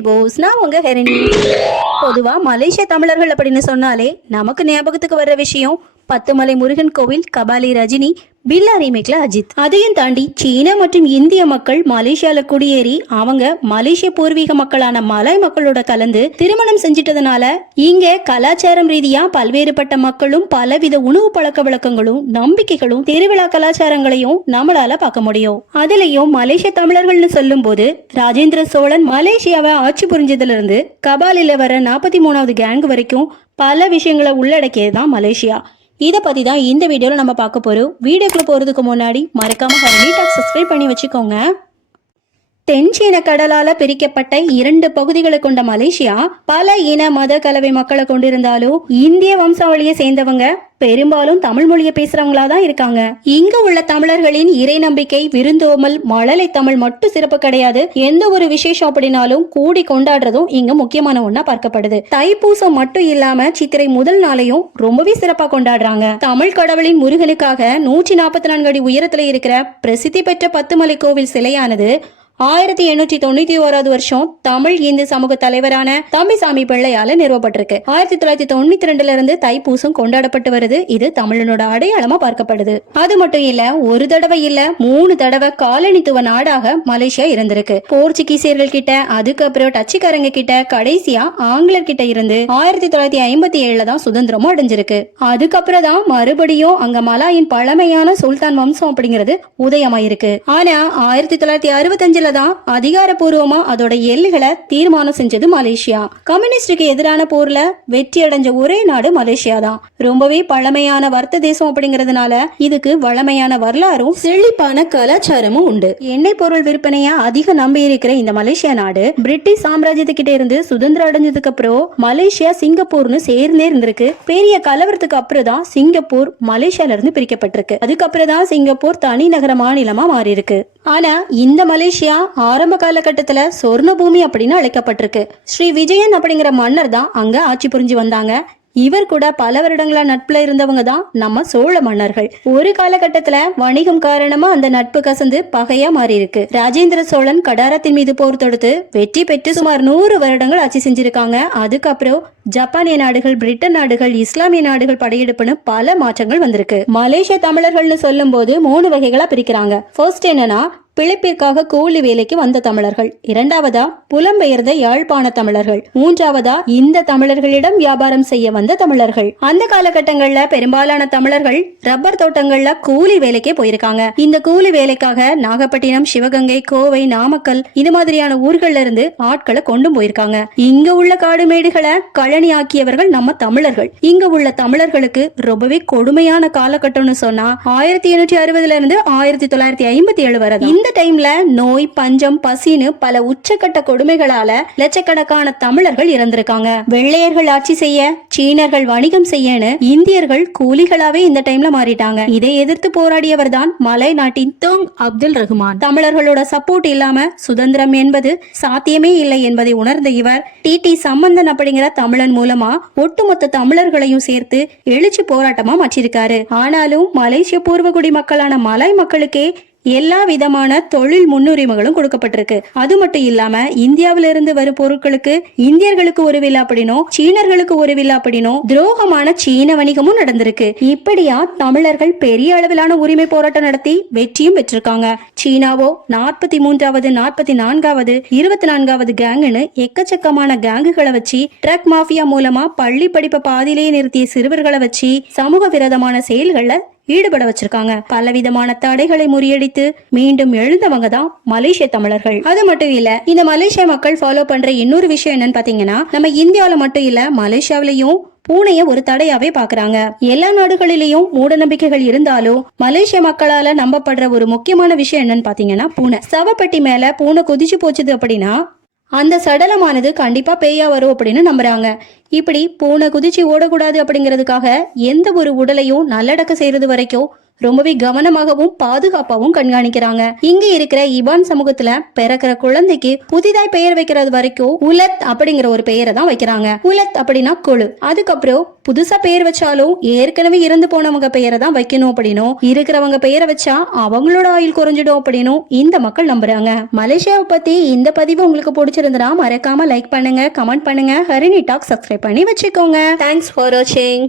விவோஸ் நான் உங்க ஹெரணி பொதுவா மலேசிய தமிழர்கள் அப்படின்னு சொன்னாலே நமக்கு ஞாபகத்துக்கு வர்ற விஷயம் பத்துமலை முருகன் கோவில் கபாலி ரஜினி பில்லா ரீமேக்ல அஜித். அதையும் தாண்டி சீன மற்றும் இந்திய மக்கள் மலேசியால குடியேறி அவங்க மலேசிய பூர்வீக மக்களான மலாய் மக்களோட கலந்து திருமணம் செஞ்சிட்டதுனால இங்க கலாச்சாரம் ரீதியா பல்வேறுபட்ட மக்களும் பலவித உணவு பழக்க வழக்கங்களும் நம்பிக்கைகளும் திருவிழா கலாச்சாரங்களையும் நம்மளால பார்க்க முடியும். அதுலயும் மலேசிய தமிழர்கள்னு சொல்லும்போது ராஜேந்திர சோழன் மலேசியாவை ஆட்சி புரிஞ்சதுல இருந்து கபாலில வர நாற்பத்தி மூணாவது கேங் வரைக்கும் பல விஷயங்களை உள்ளடக்கியது தான் மலேசியா. இதை பத்தி தான் இந்த வீடியோல நம்ம பார்க்க போறோம். வீடியோக்குள்ள போறதுக்கு முன்னாடி மறக்காம ஹரணி டாக் சப்ஸ்கிரைப் பண்ணி வச்சுக்கோங்க. தென்சீன கடலால பிரிக்கப்பட்ட இரண்டு பகுதிகளை கொண்ட மலேசியா பல இன மத கலவை மக்களை கொண்டிருந்தாலும் இந்திய வம்சாவளியை சேர்ந்தவங்க பெரும்பாலும் தமிழ் மொழியை பேசுறவங்களா தான் இருக்காங்க. இங்க உள்ள தமிழர்களின் இறை நம்பிக்கை விருந்தோமல் மழலை தமிழ் மட்டும் சிறப்பு கிடையாது. எந்த ஒரு விசேஷம் அப்படின்னாலும் கூடி கொண்டாடுறதும் இங்க முக்கியமான ஒன்னா பார்க்கப்படுது. தைப்பூசம் மட்டும் இல்லாம சித்திரை முதல் நாளையும் ரொம்பவே சிறப்பா கொண்டாடுறாங்க. தமிழ் கடவுளின் முருகனுக்காக நூற்றி நாற்பத்தி நான்கு அடி உயரத்துல இருக்கிற பிரசித்தி பெற்ற பத்துமலை கோவில் சிலையானது ஆயிரத்தி எண்ணூற்றி தொண்ணூத்தி ஓராவது வருஷம் தமிழ் இந்து சமூக தலைவரான தம்பிசாமி பிள்ளையால நிறுவப்பட்டிருக்கு. ஆயிரத்தி தொள்ளாயிரத்தி தொண்ணூத்தி ரெண்டுல இருந்து தைப்பூசம் கொண்டாடப்பட்டு வருது. இது தமிழனோட அடையாளமா பார்க்கப்படுது. அது மட்டும் இல்ல ஒரு தடவை இல்ல மூணு தடவை காலனித்துவ நாடாக மலேசியா இருந்திருக்கு. போர்ச்சுகீசியர்கள் கிட்ட அதுக்கப்புறம் டச்சுக்காரங்க கிட்ட கடைசியா ஆங்கிலர் கிட்ட இருந்து ஆயிரத்தி தொள்ளாயிரத்தி ஐம்பத்தி ஏழுல தான் சுதந்திரமும் அடைஞ்சிருக்கு. அதுக்கப்புறம் தான் மறுபடியும் அங்க மலாயின் பழமையான சுல்தான் வம்சம் அப்படிங்கிறது உதயமாயிருக்கு. ஆனா ஆயிரத்தி தொள்ளாயிரத்தி அறுபத்தஞ்சுல தான் அதிகாரப்பூர்வமா அதோட எல்லைகளை தீர்மானம் செஞ்சது மலேசியா. கம்யூனிஸ்டுக்கு எதிரான போர்ல வெற்றி அடைஞ்ச ஒரே நாடு மலேசியா தான் ரொம்பவே பழமையான வர்த்த தேசம் அப்படிங்கறதுனால இதுக்கு வளமையான வரலாறும் செழிப்பான கலாச்சாரமும் உண்டு. எண்ணெய் பொருள் விற்பனையா அதிக நம்பி இருக்கிற இந்த மலேசியா நாடு பிரிட்டிஷ் சாம்ராஜ்யத்துக்கிட்ட இருந்து சுதந்திரம் அடைஞ்சதுக்கு அப்புறம் மலேசியா சிங்கப்பூர்னு சேர்ந்தே இருந்திருக்கு. பெரிய கலவரத்துக்கு அப்புறம் தான் சிங்கப்பூர் மலேசியால இருந்து பிரிக்கப்பட்டிருக்கு. அதுக்கப்புறம் தான் சிங்கப்பூர் தனி நகர மாநிலமா மாறி இருக்கு ஆனா இந்த மலேசியா ஆரம்ப காலகட்டத்துல சொர்ண பூமி அப்படின்னு அழைக்கப்பட்டிருக்கு. ஸ்ரீ விஜயன் அப்படிங்கிற மன்னர் தான் அங்க ஆட்சி புரிஞ்சு வந்தாங்க. இவர் கூட பல வருடங்களா நட்புல இருந்தவங்க தான் நம்ம சோழ மன்னர்கள். ஒரு காலகட்டத்துல வணிகம் காரணமா அந்த நட்பு கசந்து பகையா மாறி இருக்கு ராஜேந்திர சோழன் கடாரத்தின் மீது போர் தொடுத்து வெற்றி பெற்று சுமார் நூறு வருடங்கள் ஆட்சி செஞ்சிருக்காங்க. அதுக்கப்புறம் ஜப்பானிய நாடுகள் பிரிட்டன் நாடுகள் இஸ்லாமிய நாடுகள் படையெடுப்புன்னு பல மாற்றங்கள் வந்திருக்கு. மலேசிய தமிழர்கள்னு சொல்லும் போது மூணு வகைகளா பிரிக்கிறாங்க. ஃபர்ஸ்ட் என்னன்னா பிழைப்பிற்காக கூலி வேலைக்கு வந்த தமிழர்கள். இரண்டாவதா புலம்பெயர்ந்த யாழ்ப்பாண தமிழர்கள். மூன்றாவதா இந்த தமிழர்களிடம் வியாபாரம் செய்ய வந்த தமிழர்கள். அந்த காலகட்டங்கள்ல பெரும்பாலான தமிழர்கள் ரப்பர் தோட்டங்கள்ல கூலி வேலைக்கே போயிருக்காங்க. இந்த கூலி வேலைக்காக நாகப்பட்டினம் சிவகங்கை கோவை நாமக்கல் இது மாதிரியான ஊர்கள்ல இருந்து ஆட்களை கொண்டு போயிருக்காங்க. இங்க உள்ள காடு மேடுகளை கழனி ஆக்கியவர்கள் நம்ம தமிழர்கள். இங்க உள்ள தமிழர்களுக்கு ரொம்பவே கொடுமையான காலகட்டம்னு சொன்னா ஆயிரத்தி எண்ணூற்றி அறுபதுல இருந்து ஆயிரத்தி தொள்ளாயிரத்தி ஐம்பத்தி ஏழு வரை இந்த டைம்ல நோய் பஞ்சம் பசின்னு பல உச்சக்கட்ட கொடுமைகளால லட்சக்கணக்கான தமிழர்கள் இறந்திருக்காங்க. வெள்ளையர்கள் ஆட்சி செய்ய சீனர்கள் வணிகம் செய்யன்னு இந்தியர்கள் கூலிகளாவே இந்த டைம்ல மாறிட்டாங்க. இதை எதிர்த்து போராடியவர் தான் மலை நாட்டின் தோங் அப்துல் ரஹ்மான். தமிழர்களோட சப்போர்ட் இல்லாம சுதந்திரம் என்பது சாத்தியமே இல்லை என்பதை உணர்ந்த இவர் டி டி சம்பந்தன் அப்படிங்கிற தமிழன் மூலமா ஒட்டுமொத்த தமிழர்களையும் சேர்த்து எழுச்சி போராட்டமா மாற்றிருக்காரு ஆனாலும் மலேசிய பூர்வகுடி மக்களான மலாய் மக்களுக்கே எல்லா விதமான தொழில் முன்னுரிமைகளும் கொடுக்கப்பட்டிருக்கு. அது மட்டும் இல்லாம இந்தியாவில இருந்து வரும் பொருட்களுக்கு இந்தியர்களுக்கு ஒரு விழா அப்படின்னும் சீனர்களுக்கு ஒரு விழா அப்படின்னும் துரோகமான சீன வணிகமும் நடந்திருக்கு. இப்படியா தமிழர்கள் பெரிய அளவிலான உரிமை போராட்டம் நடத்தி வெற்றியும் பெற்றிருக்காங்க. சீனாவோ நாற்பத்தி மூன்றாவது நாற்பத்தி நான்காவது இருபத்தி நான்காவது கேங்குன்னு எக்கச்சக்கமான கேங்குகளை வச்சு ட்ரக் மாஃபியா மூலமா பள்ளி படிப்பை பாதியிலேயே நிறுத்திய சிறுவர்களை வச்சு சமூக விரோதமான செயல்களை ஈடுபட வச்சிருக்காங்க. பலவிதமான தடைகளை முறியடித்து மீண்டும் எழுந்தவங்க தான் மலேசிய தமிழர்கள். அது மட்டும் இல்ல இந்த மலேசிய மக்கள் ஃபாலோ பண்ற இன்னொரு விஷயம் என்னன்னு பாத்தீங்கன்னா நம்ம இந்தியாவில மட்டும் இல்ல மலேசியாவிலயும் பூனைய ஒரு தடையாவே பாக்குறாங்க. எல்லா நாடுகளிலேயும் மூட நம்பிக்கைகள் இருந்தாலும் மலேசிய மக்களால நம்பப்படுற ஒரு முக்கியமான விஷயம் என்னன்னு பாத்தீங்கன்னா பூனை. சவப்பெட்டி மேல பூனை கொதிச்சு போச்சுது அப்படின்னா அந்த சடலமானது கண்டிப்பா பேயா வரும் அப்படின்னு நம்புறாங்க. இப்படி பூனை குதிச்சு ஓடக்கூடாது அப்படிங்கிறதுக்காக எந்த ஒரு உடலையும் நல்லடக்க செய்யறது வரைக்கும் ரொம்பவே கவனமாகவும் பாதுகாப்பாகவும் கண்காணிக்கிறாங்க. இங்க இருக்கிற இபான் சமூகத்துல பிறக்கிற குழந்தைக்கு புதிதாய் பெயர் வைக்கிறது வரைக்கும் உலத் அப்படிங்கிற ஒரு பெயரை தான் வைக்கிறாங்க. உலத் அப்படின்னா கொழு அதுக்கப்புறம் புதுசா பெயர் வச்சாலும் ஏற்கனவே இறந்து போனவங்க பெயரை தான் வைக்கணும் அப்படின்னும் இருக்கிறவங்க பெயரை வச்சா அவங்களோட ஆயுள் குறைஞ்சிடும் அப்படின்னும் இந்த மக்கள் நம்புறாங்க. மலேசியாவை பத்தி இந்த பதிவு உங்களுக்கு பிடிச்சிருந்தா மறக்காம லைக் பண்ணுங்க கமெண்ட் பண்ணுங்க. ஹரிணி டாக் சப்ஸ்கிரைப் பண்ணி வச்சுக்கோங்க. தேங்க்ஸ் ஃபார் வாட்சிங்